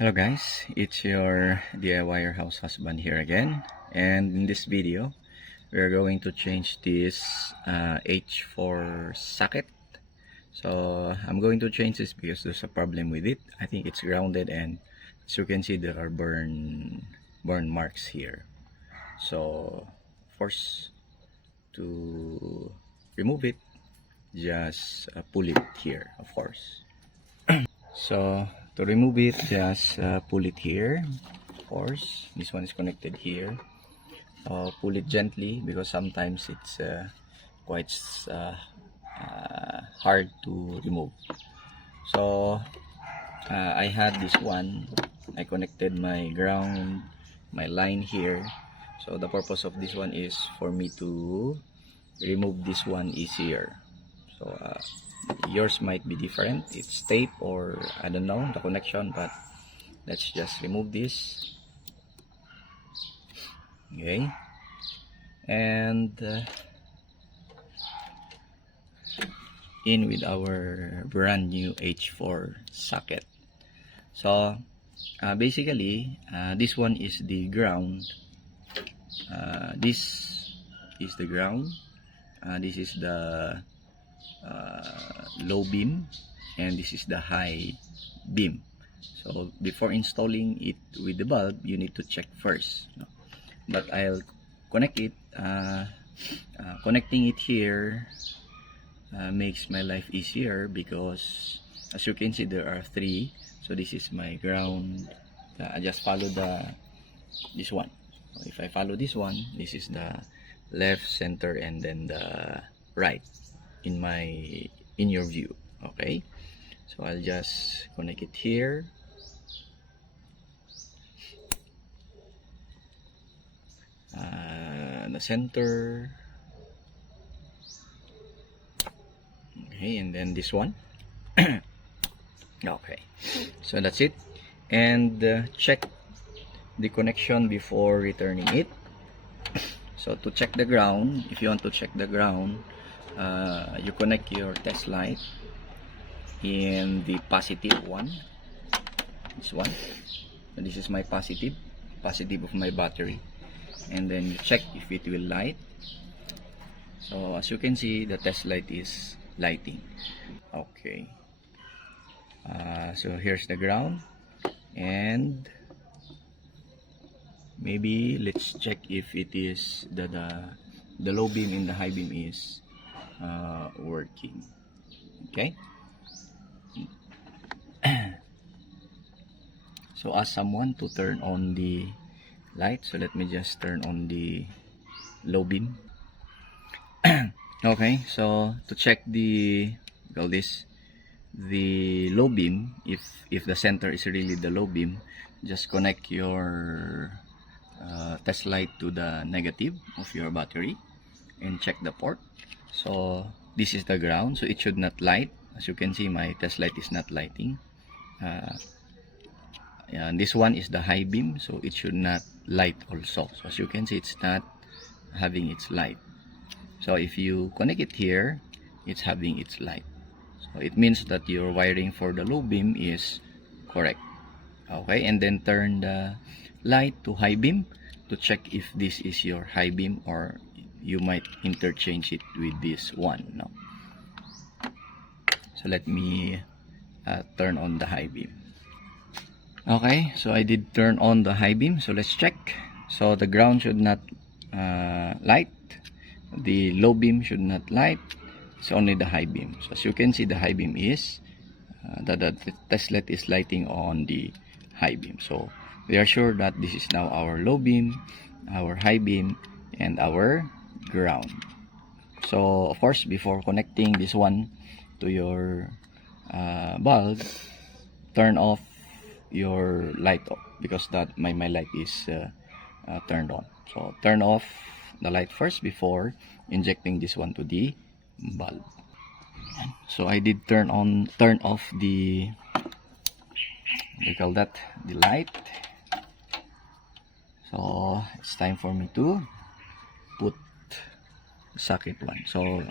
Hello guys, it's your DIY house husband here again, and in this video we're going to change this H4 socket. So I'm going to change this because there's a problem with it. I think it's grounded, and as you can see there are burn marks here. So first, to remove it, just pull it here, of course. So to remove it, just pull it here. Of course, this one is connected here. Pull it gently because sometimes it's quite hard to remove. So I had this one. I connected my ground, my line here. So the purpose of this one is for me to remove this one easier. So yours might be different, it's tape or I don't know the connection, but let's just remove this. Okay, and in with our brand new H4 socket. So basically this one is the ground, this is the ground, this is the low beam, and this is the high beam. So before installing it with the bulb, you need to check first, but I'll connect it. Connecting it here makes my life easier because as you can see there are three. So this is my ground. I just follow this one. So if I follow this one, this is the left, center, and then the right in your view. Okay, so I'll just connect it here. The center. Okay, and then this one. Okay, so that's it. And check the connection before returning it. So to check the ground, if you want to check the ground, you connect your test light in the positive one, this one. So this is my positive of my battery, and then you check if it will light. So as you can see, the test light is lighting. Okay, so here's the ground, and maybe let's check if it is the low beam and the high beam is working. Okay, so ask someone to turn on the light. So let me just turn on the low beam. Okay, so to check the low beam, if the center is really the low beam, just connect your test light to the negative of your battery and check the port. So this is the ground, so it should not light. As you can see, my test light is not lighting. And this one is the high beam, so it should not light also. So as you can see, it's not having its light. So if you connect it here, it's having its light. So it means that your wiring for the low beam is correct. Okay, and then turn the light to high beam to check if this is your high beam, or you might interchange it with this one. No. So let me turn on the high beam. Okay, so I did turn on the high beam. So let's check. So the ground should not light. The low beam should not light. It's only the high beam. So as you can see, the high beam is the test light is lighting on the high beam. So we are sure that this is now our low beam, our high beam, and our ground. So of course, before connecting this one to your bulb, turn off your light because that my light is turned on. So turn off the light first before injecting this one to the bulb. So I did turn off the, we call that, the light. So it's time for me to put the socket one. So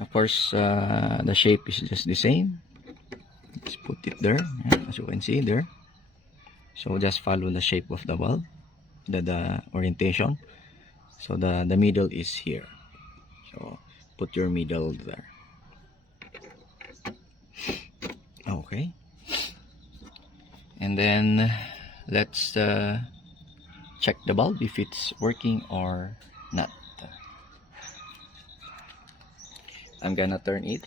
of course the shape is just the same. Just put it there, as you can see there. So just follow the shape of the bulb, the orientation. So the middle is here. So put your middle there. Okay. And then let's check the bulb if it's working or not. I'm gonna turn it.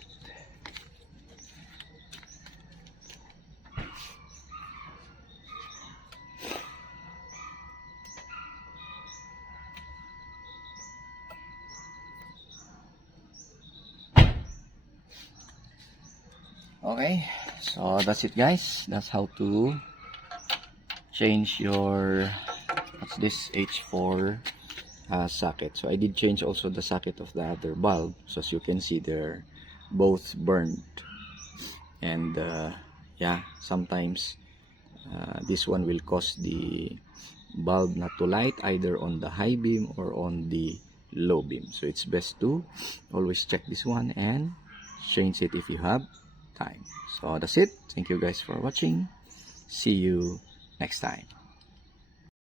Okay, so that's it guys. That's how to change your, what's this, H4 socket. So I did change also the socket of the other bulb. So as you can see, they're both burned. And yeah, sometimes this one will cause the bulb not to light either on the high beam or on the low beam. So it's best to always check this one and change it if you have time. So that's it. Thank you guys for watching. See you next time.